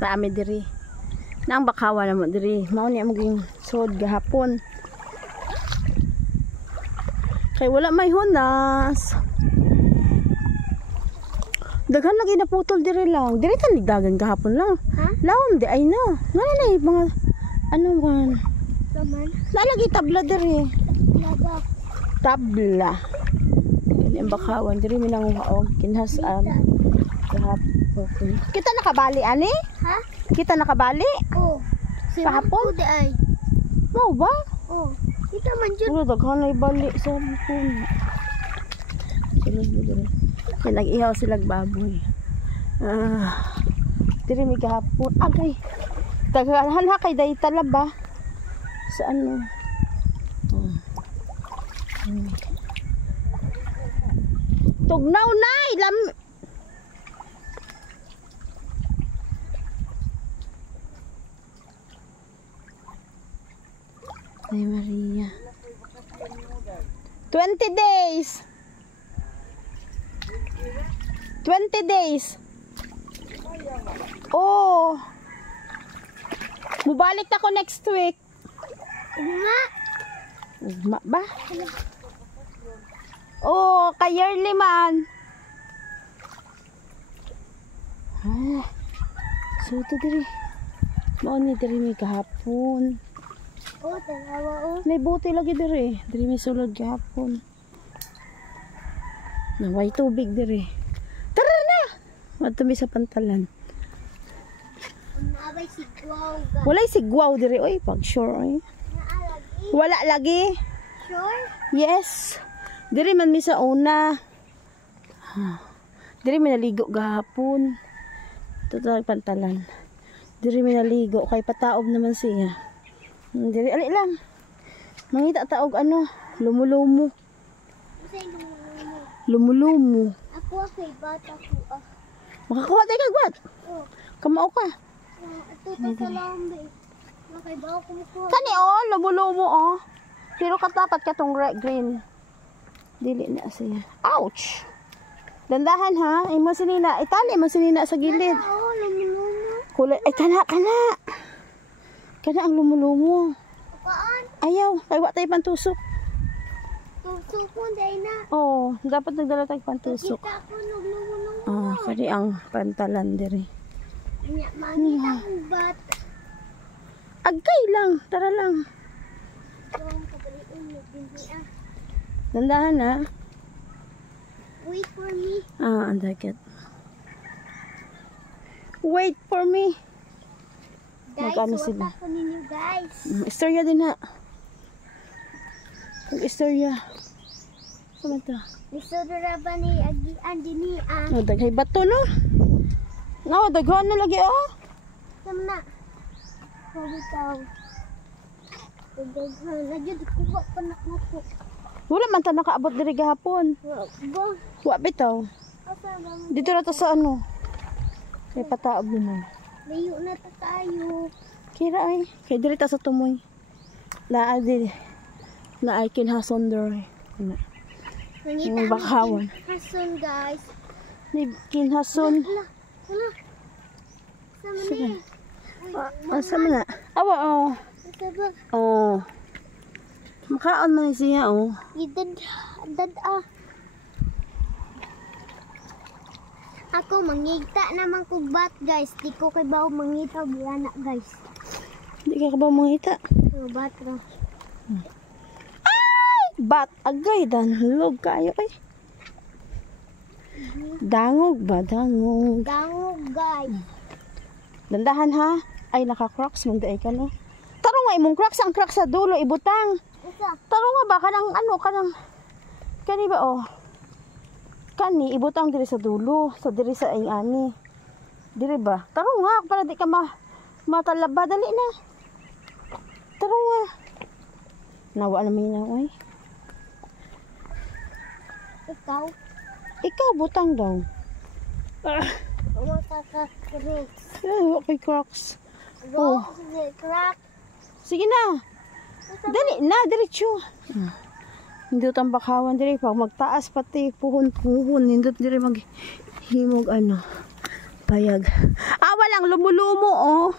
Rami diri. Nang bakawa na mo diri. Mao ni among sod gahapon. Kay wala may hunas. Daghan lagi na putol diri lang. Diri ta nigdagan gahapon lang. Ha? Lawom di ay no. Ngano na mga ano man. Saman. Nalagi tabla diri. Laga. Tabla. Ini ang bakawan diri minanguha kinhas-an. Gahapon. Kita nakabali ani? Ha? Kita nakabali? Oh. Kahapon? Di ay. Mo ba? Oh. Kita man jud. Wala daghan ay bali sa hapon. Sulod mo diri. Kaya nag-ihaw silang baboy. Diri may kahapon. Agay. Tagahan ha kay day talaba. Sa ano? Tugnaw na! Ilam... Ay Maria. 20 days. 20 days. Oh. Mubalik ako next week. Nga. Ugma ba? Oh, ka-yearly man. Ah. So to diri. Mao ni diri may kahapon. Oh, tanawa oh. May buti lagi diri. Diri may sulod kahapon. Naway tubig diri. Tara na! Madto mi sa pantalan. Nabay sigwaw ga. Walay sigwaw diri oy, pag sure oy. Naalagi. Wala lagi. Sure? Yes. Diri man mi sa una. Diri mi naligo gahapon. Total pantalan. Diri mi naligo kay pataob naman siya. Diri ali lang. Mangita taog ano, lumulumo. Say lumulumo. Lumulumo. Ako kay bata ko ah. Makakuha tayo kag what? Oh. Kamao ka. Ito sa lambe. Nakay ba ko mo. Kani oh, lumulumo oh. Pero katapat ka tong green. Dili na siya. Ouch! Dandahan ha. Ay mo sinina. Itali mo sinina sa gilid. Oh, lumulumo. Kulay. Ay kana. Kana ang lumulumo. Kaan? Ayaw. Kaya wa tayo pantusok. Tusukon day na. Oh, dapat nagdala tayo pantusok. Kita ko lumulumo. Ah, kani ang pantalan diri. Nya mangita kong bata. Agkay lang. Tara lang. Kung kabalion mo bindi ah. Dandahan ha. Wait for me. Ah, ang dagat. Wait for me. Guys, Magkano wala sila? ko ninyo guys. Istorya din ha. Kung istorya. Ano ito? Nisodora ba ni Agian dini ah. Oh, daghay bato no? No, daghan na lagi oh. Sama na. Pabitaw. Daghan na jud kuha pa na ako. Wala man ta nakaabot diri gahapon. Ba, Wa bitaw. asa ba mo? Dito na to sa ano. Kay pataob naman. Layo na ta tayo. Kira ay. Kay diri ta sa tumoy. Naa di. Na ay kinhason diri. Nangita Yung bakawan. Hason guys. Ni kinhason. Hala. Hala. Sama Sige. ni. Asa man na? Awa oh. Asa ba? Oh. Makaon man siya oh. Dad ah. Ako mangita naman kog bat guys. Di ko kay bawo mangita og anak guys. Di ka ba mangita? Bat ra. Bat agay dan hulog kayo eh. Dangog ba? Dangog. Dangog guys. Dandahan ha. Ay naka-crocs mong daay ka no. Tarong nga imong crocs ang crocs sa dulo ibutang. Isa. Tarong nga ba kanang ano kanang kani ba oh. Kani ibutang diri sa dulo, sa diri sa ani. Diri ba? Tarong nga para di ka matalaba dali na. Tarong nga. Nawa na minaw ay. Ikaw. Ikaw butang daw. Makaka-crooks. Okay, crocs. Oh. Rocks, crack. Sige na. Dali na, diretso. Hindot ang bakawan diri pag magtaas pati puhon-puhon hindot diri maghimog ano. payag. Walang lumulumo oh.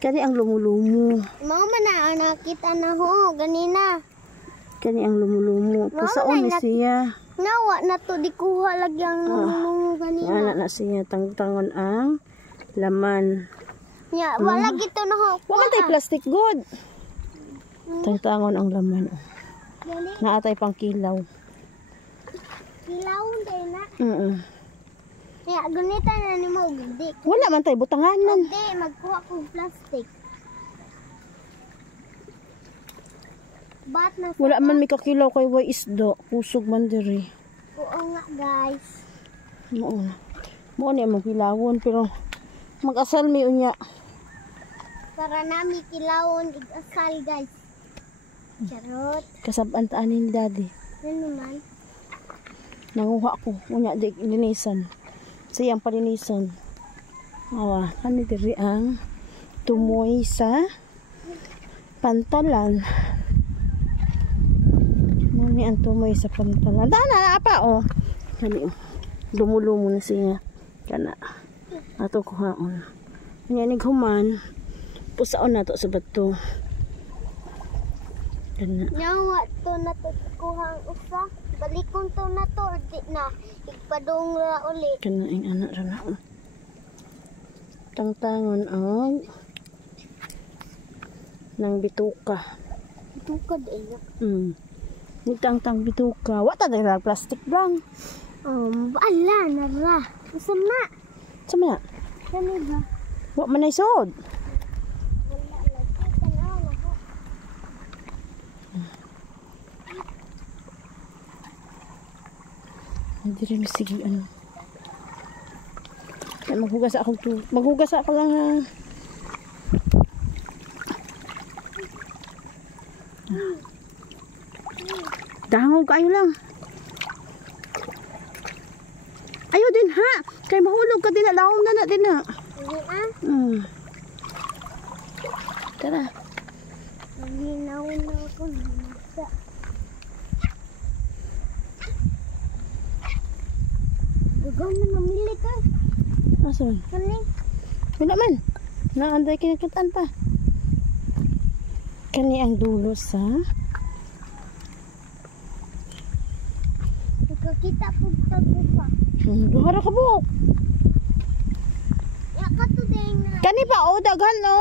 Kani ang lumulumo. Mao man na nakita na ho ganina. Kani ang lumulumo. Pasaon ni siya. Nawa na to di kuha lagi ang lumulungo ganina. Ana na siya tangtangon ang laman. Nya wala gito na ho. Wa man tay plastic good. Tangtangon ang laman. Gani Naatay pang kilaw. kilawon day na. Nya gunita na nimo gudi. Wala man tay butanganan. Di magkuha kog plastic. Bat na sa Wala man mi kakilaw kay way isda. Kusog man diri. oo nga guys. Mo ni among kilawon pero mag-asal mi unya. Para nami kilawon ig-asal guys. Charot. Kasab-an taan ni daddy. Ano man? Nanguha ko unya di linisan. Siyang palinisan. Kani diri ang tumoy sa pantalan. Nani ang tumoy sa pantalan. Dana apa oh. Kani lumulumo na siya. Kana. Ato kuhaon. Nya ni human. Pusaon na to sa bato. Kana. Nyawa to na to kuhang usa. Balikon to na to or di na. Igpadong ra uli. Kana ang anak ra na. Tangtangon og nang bituka. Tukad ay na. Nitangtang bituka. Wa ta dira plastic lang. Ala na ra. Usam na. Sama. Kani ba? Wa man ay sod. Wala lagi tanaw na ho. Hindi rin sige ano. Ay, maghugas ako lang ha. Dangog kayo lang. Ayo din ha. Kay mahulog ka din na. Lawang na din ha. Hindi Tara. Malinaw na ako. Nasa. Gagaw na namili ka. Asa man? Kani? Wala man. Naanday kinakitaan pa. Kani ang dulo sa Nakakita po tago pa. duhara ka buok. Ya ka to ding na. Kani pa o daghan no.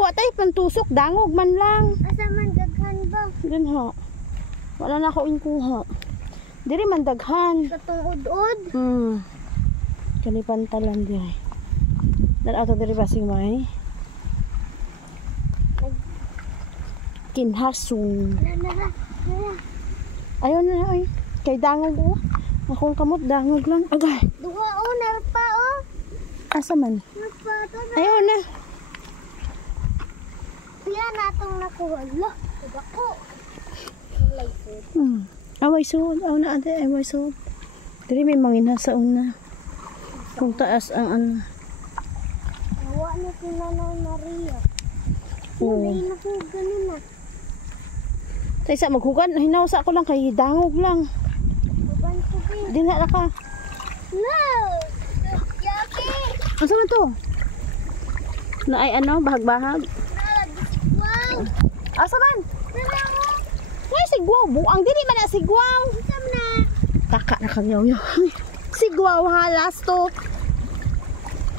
Wa tay pantusok dangog man lang. Asa man daghan ba? Din ha. Wala na ako inkuha. Diri man daghan. Katong ud-ud. Kani pantalan di ay. Dan ato diri basing may kinhasong. Nara. Ayun na ay. Kay dangog o. Akong kamot dangog lang. Agay. Duha o pa o. Asa man? Napa to na. Ayun na. Pila natong nakuha. Lo. Dako. Laysod. Away sud. Aw na ate. Away sud. Diri may manginha sa una. Kung taas ang ano. Nawa na si Nanay Maria. Oo. Hindi na ko ganun na. Tay sa maghugan. Hinawsa ko lang kay dangog lang. Uban ko din. Dili na ka. No! Yaki! Asa man to? Na ay ano, bahag-bahag. Wow! Asa man? Nalawa! Ngay sigwaw, buang dili man na sigwaw. Isam na! Taka na kang yaw. Sigwaw halas to.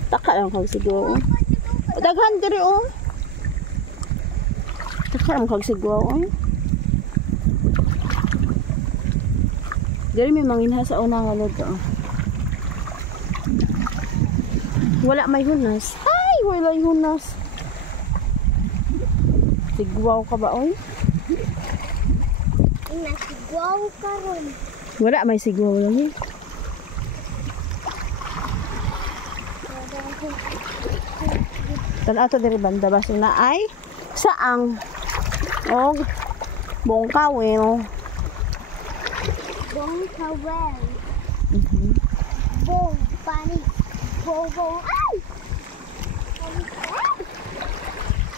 Taka lang kang sigwaw. Daghan diri oh. Taka lang kang sigwaw oh. Diri may manginha sa unang walod to. Wala may hunas. Ay, wala hunas. Sigwaw ka ba oy? Nasigwaw ka ron. Wala may sigwaw lang eh. Tanaw to diri banda basing na ay saang og bongkawel. Bong kawel. Bong pani. Bong. Ay!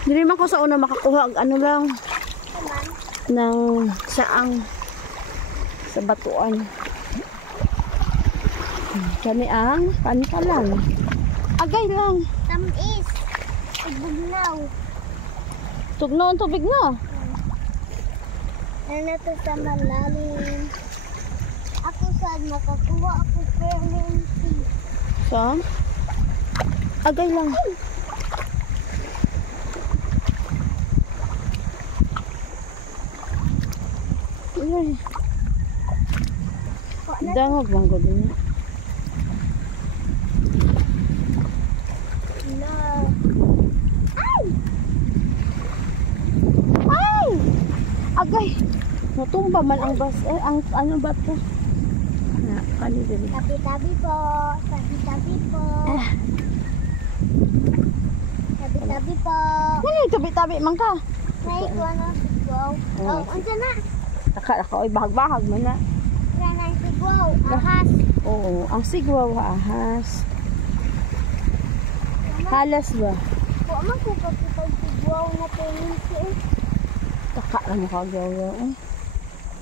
Diri man ko sa una makakuha og ano lang Naman. ng saang sa batuan. Kani ang pantalan. Agay lang. Tamis. Ibugnaw. Tugnaw ang tubig na. Ano to sa malalim. Ako saan makakuha ako permanency. Saan? Agay lang. Ay, dangog bang ko din. Na. Ay! Agay! Natumba man ang bus. Ang ano ba ito? Kani din. Tabi-tabi po. Tabi-tabi po. Tabi-tabi po. Ano yung tabi-tabi man ka? May ikuha na sigwaw. Oh, unsa na? Ako ay bahag-bahag man na. Wala na ang sigwaw. Ahas. Oo, ang sigwaw ahas. Halas ba? Huwag man ko kapitag sigwaw na permanency. Taka na mo kagaw-gaw.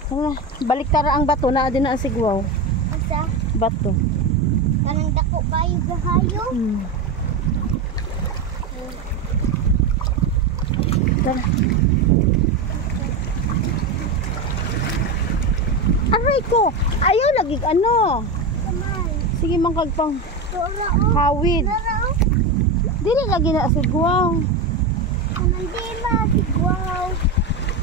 Tara, balik tara ang bato na din na ang sigwaw. Asa? Bato. Kanang dako kayo gahayo. Tara. Aray ko! Ayaw lagi ano. Kamay. Sige mangkagpang Tura o. hawid. Tura o. Dili lagi na sigwaw. Kanang di ba sigwaw.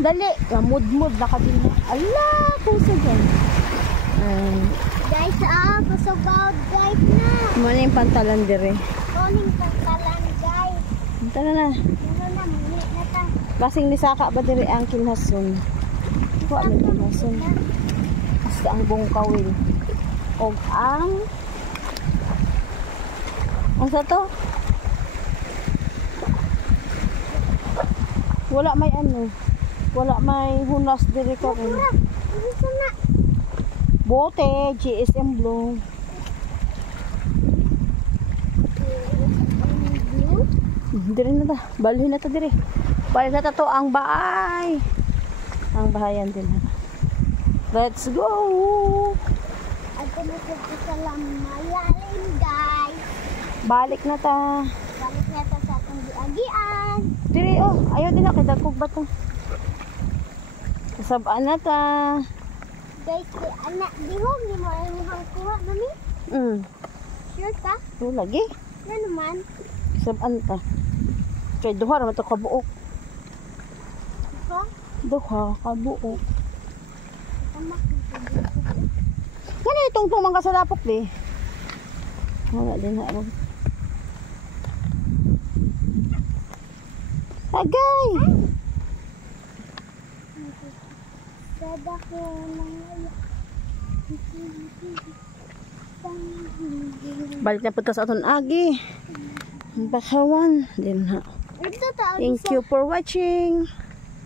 Dali, mud-mud na ka din na. Ala, kung sa dyan. Guys, pasabawd guys na. Muna yung pantalan dire. Toning pantalan guys. Tara na. Ano na, muli na ta. Basing nisaka ba dire ang kilhason? Kuha na kilhason. Basta ang buong kawil. O ang... Ang sa to? Wala may ano. Wala may hunas dire ka rin. Tura, ano na? Bote, GSM Blue. Dire na ta. Balhin na ta dire. Balhin na ta to ang bahay. Ang bahayan din. Let's go! At tumutog sa malalim guys. Balik na ta. Balik na ta sa atong giagian. Dire oh, ayaw din na kay dagkog ba to? Kasabaan na ta. Guys, kay anak, di mo ay muhang kuha nami. Sure ka? Oh, lagi. Na naman. Kasabaan ta. Kay duha ra man to kabuok. Ko? Duha kabuok. Tamak. Kani itong tumang ka sa lapok di. Wala din na ron. Agay! Sada ko mga Balik na po ta sa aton agi. Ang bakawan din ha. Ito tao Thank you for watching.